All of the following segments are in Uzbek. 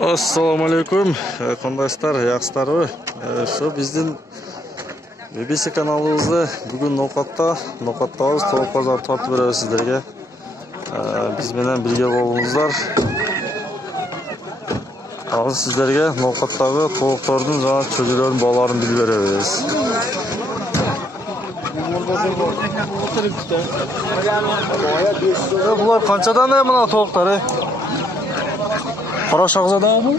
Assalomu alaykum. Qandaysizlar, yaxshilarmi? Shu bizning BBC kanalımızda bugün Noqatdagi tovuq bozor tortib beramiz sizlarga. Biz bilan birga bo'linglar. Hozir sizlarga Noqatdagi tovuqlarning va cho'jlarning bolarini bilib beramiz. Bular qanchadan mana tovuqlar? Qora shahzoda mı?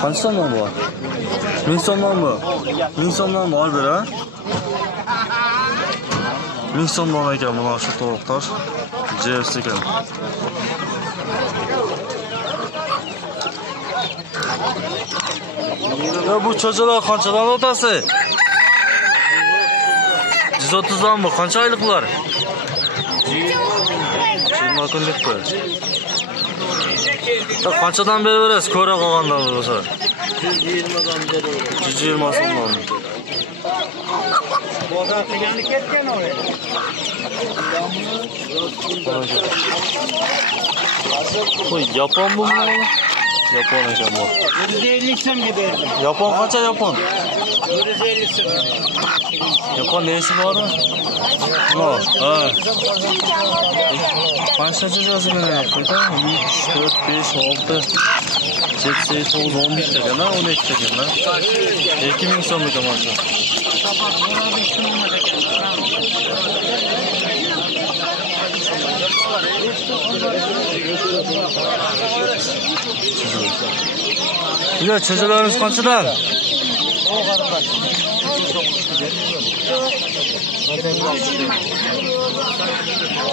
Kaç sondan bu? 1000 sondan mı? 1000 sondan mı? Al bir ha? 1000 sondan ekan buna şu tovuqlar. Cevs ekan. Ya bu çocular qanchadan otasi? 130'dan mı? Qancha aylıklar? 20 kunlik bu. Qanchadan beri berasiz? Ko'ra qolgandan bo'lsa. 120dan beri. 120 so'mdan. Bozor qilgani ketgan o'g'li. Qo'y, yapon bunmi? Yapon ekan bu. 150 so'mga berdim. Yapon qancha yapon? 150 so'm. Yapon nesi bormi? No, ha. Qancha chozasi bilan yapti? 3, 4, 5, 6, 7, 8, 9, 11 ekan, 12 ekan. 2000 so'm ekan mana shu. Ya çocularınız qanchadan?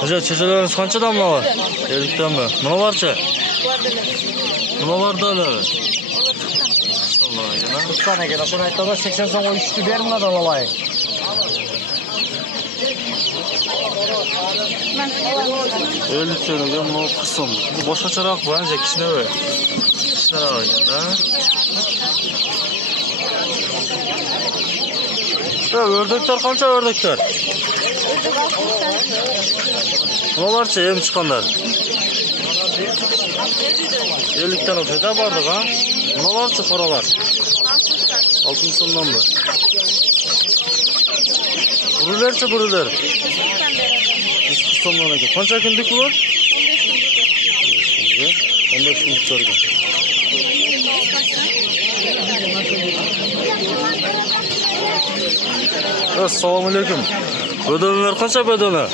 Hocam çocularınız qanchadan mı var? Erlikten mi? Buna varça? Buna var da öyle. Tutsana gel. Şunu ayttılar 80 so'm 3'tü bermə də alayım. Öyle söyleyeceğim bu kısım. Bu boşa çırak bu ancak kişine öyle. Kişine var yani. Ya ördekler qancha ördekler? Ne varça yem çıkanlar? 50'den okuyda vardı ha? Ne varça koralar? 60 so'mdan mı? Burulerçe buruler. 3 so'mdan ekan. Qancha kunlik bular? 15 kunlik ekan. Assalomu alaykum. Bedonalar qancha bedona?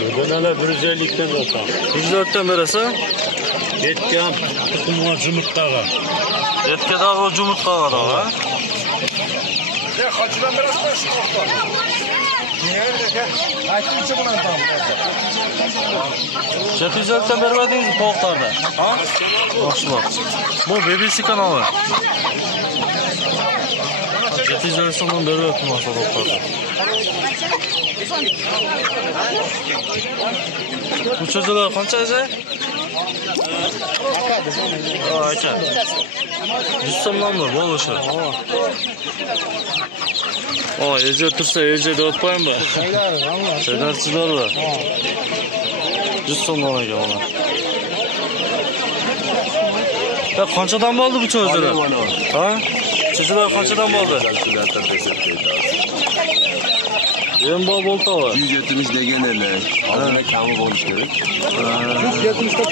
Bedonalar 150 dan olsa. 104 dan berasa? Yetgan tuxumga jumurtqaga. Yetkadagi jumurtqaga ha? Ya qochidan berasizmi shu to'xta? Nerede? Aytchi buni ham. 700 dan bermadingiz tovuqlarda? Ha? Yaxshilar. Bu BBC kanalı. 700 so'mdan beryapti mana shu tovuqlarda. Bu cho'jalar qancha esa? Aka. 100 so'mdanmi bo'lishi? Eje tursa eje deb qo'yingmi? Saylarsizlarmi? 100 so'mdan ekan mana. Ya qanchadan bo'ldi bu cho'jalar? Ha? Cho'jalar qanchadan bo'ldi? Yem bol bo'ltava. 170 degan ele. Hozirda kami bo'lish kerak. 170 ta